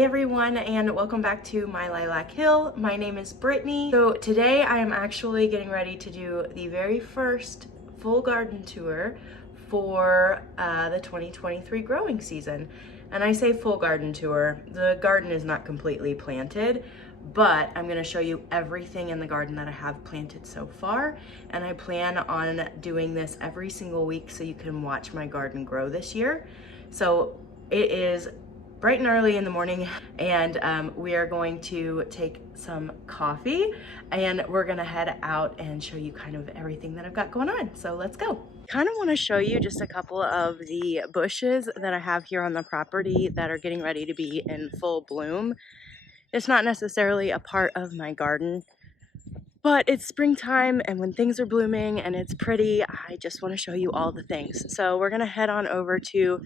Hey everyone, and welcome back to my Lilac Hill. My name is Brittany. So today I am actually getting ready to do the very first full garden tour for the 2023 growing season. And I say full garden tour, the garden is not completely planted, but I'm gonna show you everything in the garden that I have planted so far. And I plan on doing this every single week so you can watch my garden grow this year. So it is bright and early in the morning, and we are going to take some coffee and we're gonna head out and show you kind of everything that I've got going on. So let's go. Kind of want to show you just a couple of the bushes that I have here on the property that are getting ready to be in full bloom. It's not necessarily a part of my garden, but it's springtime, and when things are blooming and it's pretty, I just want to show you all the things. So we're gonna head on over to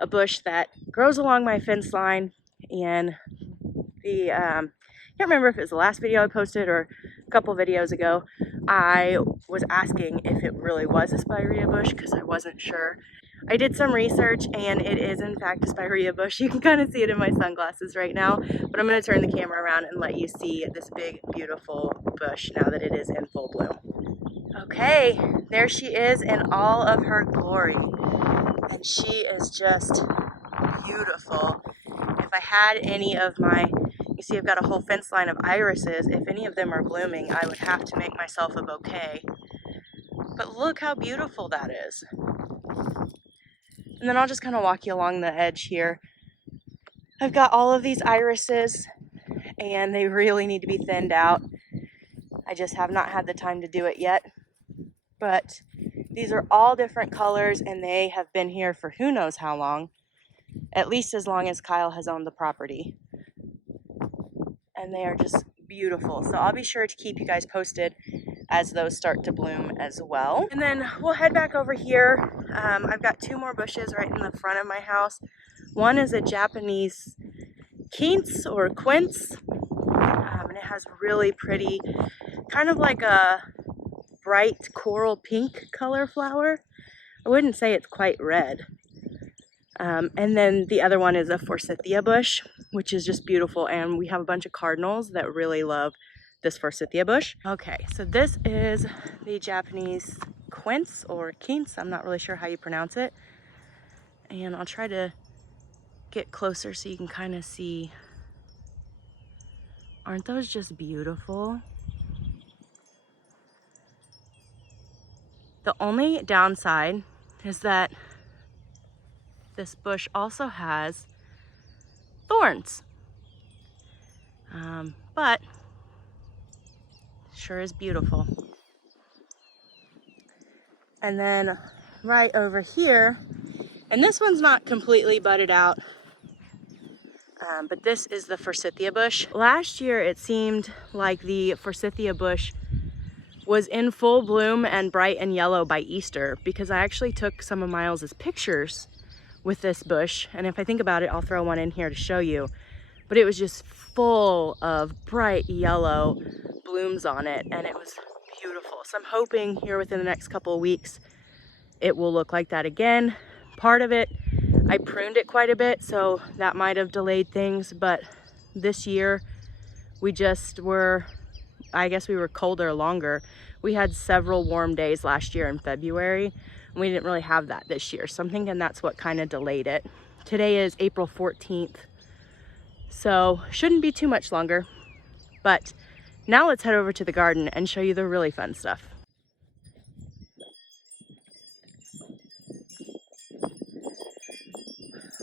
a bush that grows along my fence line, and the can't remember if it was the last video I posted or a couple videos ago. I was asking if it really was a spirea bush because I wasn't sure. I did some research and it is in fact a spirea bush. You can kind of see it in my sunglasses right now, but I'm going to turn the camera around and let you see this big beautiful bush now that it is in full bloom. Okay, there she is in all of her glory. And she is just beautiful. If I had any of my, you see I've got a whole fence line of irises. If any of them are blooming, I would have to make myself a bouquet. But look how beautiful that is. And then I'll just kind of walk you along the edge here. I've got all of these irises and they really need to be thinned out. I just have not had the time to do it yet. But these are all different colors and they have been here for who knows how long, at least as long as Kyle has owned the property. And they are just beautiful. So I'll be sure to keep you guys posted as those start to bloom as well. And then we'll head back over here. I've got two more bushes right in the front of my house. One is a Japanese quince or quince, and it has really pretty, kind of like a bright coral pink color flower. I wouldn't say it's quite red. And then the other one is a forsythia bush, which is just beautiful, and we have a bunch of cardinals that really love this forsythia bush. Okay, so this is the Japanese quince or quince. I'm not really sure how you pronounce it. And I'll try to get closer so you can kind of see. Aren't those just beautiful? The only downside is that this bush also has thorns, but sure is beautiful. And then right over here, and this one's not completely budded out, but this is the forsythia bush. Last year it seemed like the forsythia bush was in full bloom and bright and yellow by Easter, because I actually took some of Miles's pictures with this bush, and if I think about it, I'll throw one in here to show you. But it was just full of bright yellow blooms on it, and it was beautiful. So I'm hoping here within the next couple of weeks it will look like that again. Part of it, I pruned it quite a bit, so that might have delayed things, but this year we just were, I guess we were colder longer. We had several warm days last year in February, and we didn't really have that this year. So I'm thinking that's what kind of delayed it. Today is April 14th, so shouldn't be too much longer. But now let's head over to the garden and show you the really fun stuff.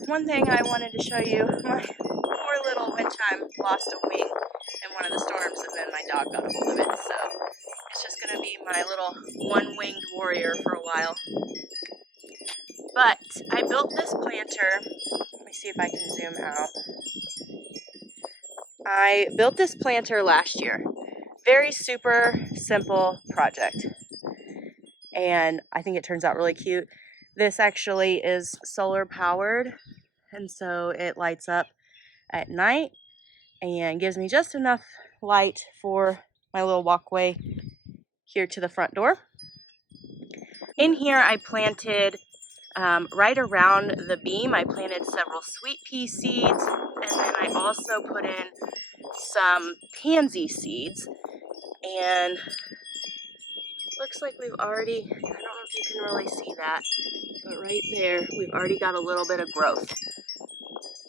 One thing I wanted to show you, my poor little wind chime lost a wing in one of the storms, and then my dog got a hold of it. So it's just gonna be my little one-winged warrior for a while. But I built this planter. Let me see if I can zoom out. I built this planter last year. Very super simple project. And I think it turns out really cute. This actually is solar powered, and so it lights up at night and gives me just enough light for my little walkway here to the front door. In here I planted right around the beam, I planted several sweet pea seeds, and then I also put in some pansy seeds, and looks like we've already, I don't know if you can really see that, but right there we've already got a little bit of growth.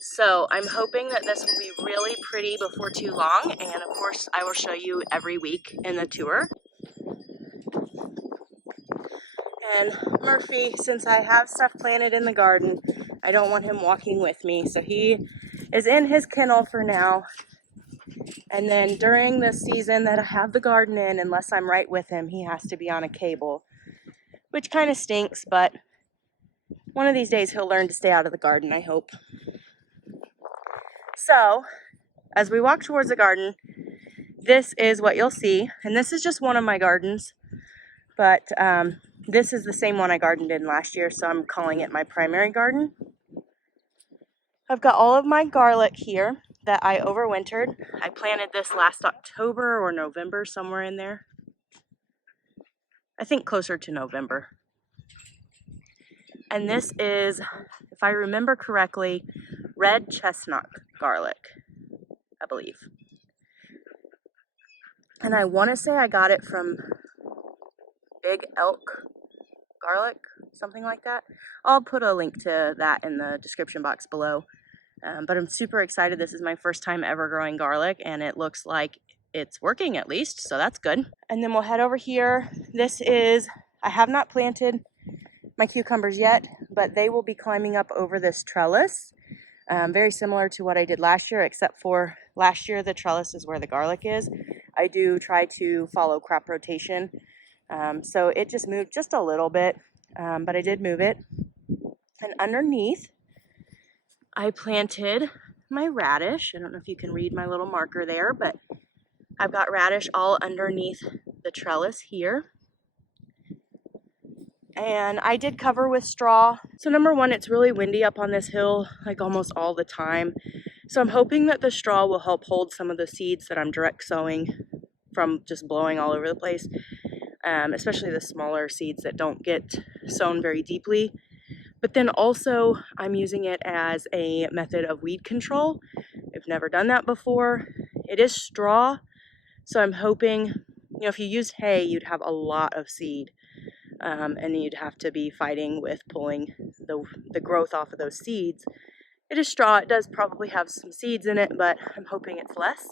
So I'm hoping that this will be really pretty before too long, and of course I will show you every week in the tour. And Murphy, since I have stuff planted in the garden, I don't want him walking with me, so he is in his kennel for now. And then during the season that I have the garden in, unless I'm right with him, he has to be on a cable, which kind of stinks, but one of these days he'll learn to stay out of the garden, I hope. So, as we walk towards the garden, this is what you'll see, and this is just one of my gardens, but this is the same one I gardened in last year, so I'm calling it my primary garden. I've got all of my garlic here that I overwintered. I planted this last October or November, somewhere in there. I think closer to November. And this is, if I remember correctly, red chestnut garlic, I believe. And I want to say I got it from Big Elk Garlic, something like that. I'll put a link to that in the description box below. But I'm super excited. This is my first time ever growing garlic, and it looks like it's working at least, so that's good. And then we'll head over here. This is, I have not planted my cucumbers yet, but they will be climbing up over this trellis. Very similar to what I did last year, except for last year the trellis is where the garlic is. I do try to follow crop rotation. So it just moved just a little bit, but I did move it. And underneath, I planted my radish. I don't know if you can read my little marker there, but I've got radish all underneath the trellis here. And I did cover with straw. So number one, it's really windy up on this hill, like almost all the time. So I'm hoping that the straw will help hold some of the seeds that I'm direct sowing from just blowing all over the place. Especially the smaller seeds that don't get sown very deeply. But then also I'm using it as a method of weed control. I've never done that before. It is straw, so I'm hoping, you know, if you used hay, you'd have a lot of seed. And you'd have to be fighting with pulling the growth off of those seeds. It is straw. It does probably have some seeds in it, but I'm hoping it's less.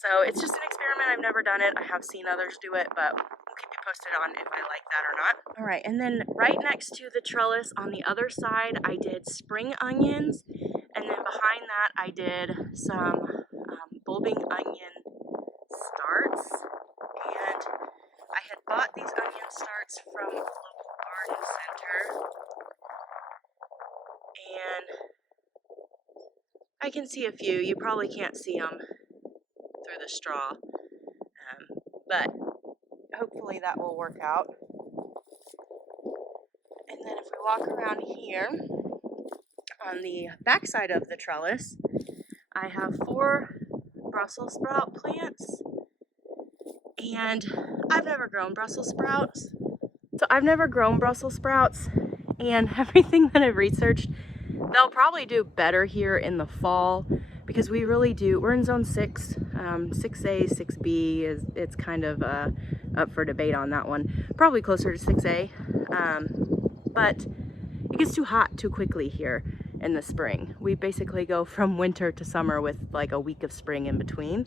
So it's just an experiment. I've never done it. I have seen others do it, but we'll keep you posted on if I like that or not. All right, and then right next to the trellis on the other side, I did spring onions, and then behind that I did some bulbing onion starts, and I had bought these onion starts from a local garden center, and I can see a few. You probably can't see them through the straw, but hopefully that will work out. And then if we walk around here on the back side of the trellis, I have 4 Brussels sprout plants, and I've never grown Brussels sprouts. So I've never grown Brussels sprouts, and everything that I've researched, they'll probably do better here in the fall, because we really do, we're in zone 6, 6A, 6B, it's kind of up for debate on that one. Probably closer to 6A, but it gets too hot too quickly here in the spring. We basically go from winter to summer with like a week of spring in between.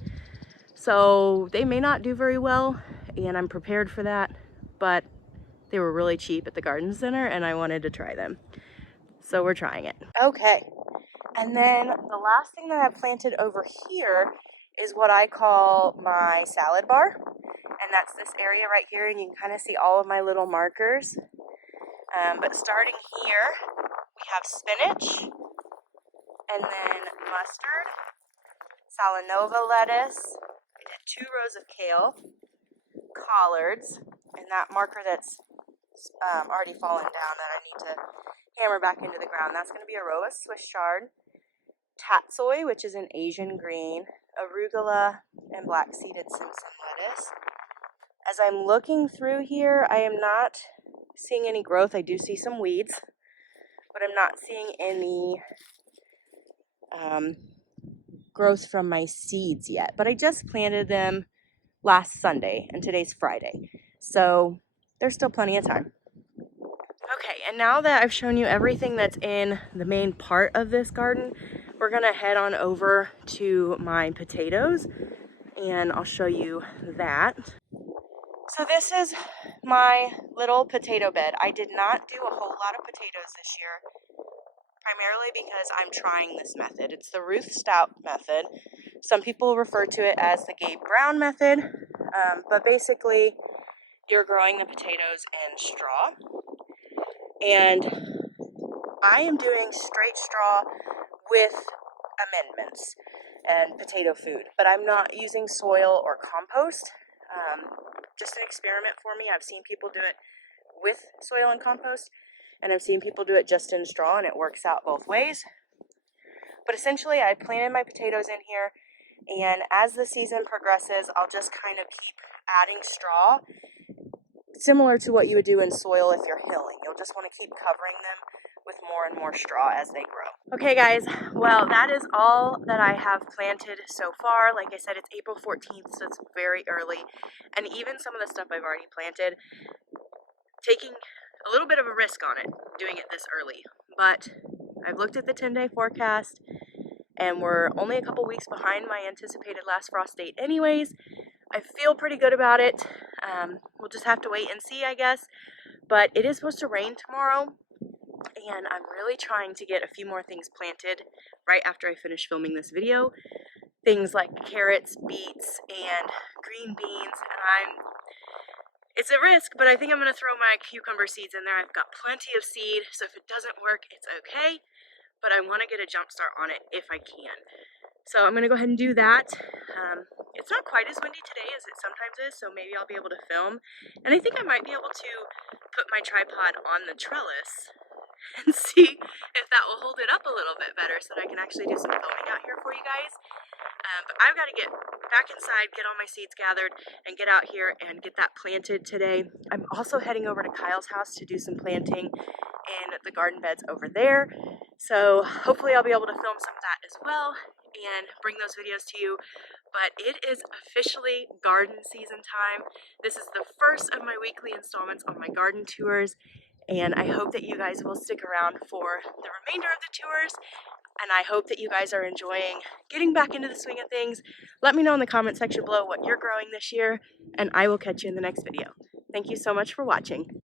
So they may not do very well, and I'm prepared for that, but they were really cheap at the garden center and I wanted to try them. So we're trying it. Okay, and then the last thing that I've planted over here is what I call my salad bar. And that's this area right here, and you can kind of see all of my little markers. But starting here, we have spinach, and then mustard, salanova lettuce. I did 2 rows of kale, collards, and that marker that's already fallen down that I need to hammer back into the ground. That's going to be a row of Swiss chard, tatsoi, which is an Asian green, arugula, and black-seeded Simpson lettuce. As I'm looking through here, I am not seeing any growth. I do see some weeds, but I'm not seeing any growth from my seeds yet, but I just planted them last Sunday and today's Friday. So there's still plenty of time. Okay, and now that I've shown you everything that's in the main part of this garden, we're gonna head on over to my potatoes and I'll show you that. So this is my little potato bed. I did not do a whole lot of potatoes this year, primarily because I'm trying this method. It's the Ruth Stout method. Some people refer to it as the Gabe Brown method, but basically you're growing the potatoes in straw. And I am doing straight straw with amendments and potato food, but I'm not using soil or compost. Just an experiment for me. I've seen people do it with soil and compost, and I've seen people do it just in straw, and it works out both ways. But essentially, I planted my potatoes in here, and as the season progresses, I'll just kind of keep adding straw, similar to what you would do in soil if you're hilling. You'll just want to keep covering them with more and more straw as they grow. Okay guys, well that is all that I have planted so far. Like I said, it's April 14th, so it's very early. And even some of the stuff I've already planted, taking a little bit of a risk on it, doing it this early. But I've looked at the 10-day forecast and we're only a couple weeks behind my anticipated last frost date anyways. I feel pretty good about it. We'll just have to wait and see, I guess. But it is supposed to rain tomorrow, and I'm really trying to get a few more things planted right after I finish filming this video. Things like carrots, beets, and green beans, and it's a risk, but I think I'm going to throw my cucumber seeds in there. I've got plenty of seed, so if it doesn't work, it's okay, but I want to get a jump start on it if I can. So I'm going to go ahead and do that. It's not quite as windy today as it sometimes is, so maybe I'll be able to film. And I think I might be able to put my tripod on the trellis and see if that will hold it up a little bit better so that I can actually do some filming out here for you guys. But I've got to get back inside, get all my seeds gathered, and get out here and get that planted today. I'm also heading over to Kyle's house to do some planting in the garden beds over there. So hopefully I'll be able to film some of that as well and bring those videos to you. But it is officially garden season time. This is the first of my weekly installments on my garden tours, and I hope that you guys will stick around for the remainder of the tours, and I hope that you guys are enjoying getting back into the swing of things. Let me know in the comment section below what you're growing this year, and I will catch you in the next video. Thank you so much for watching.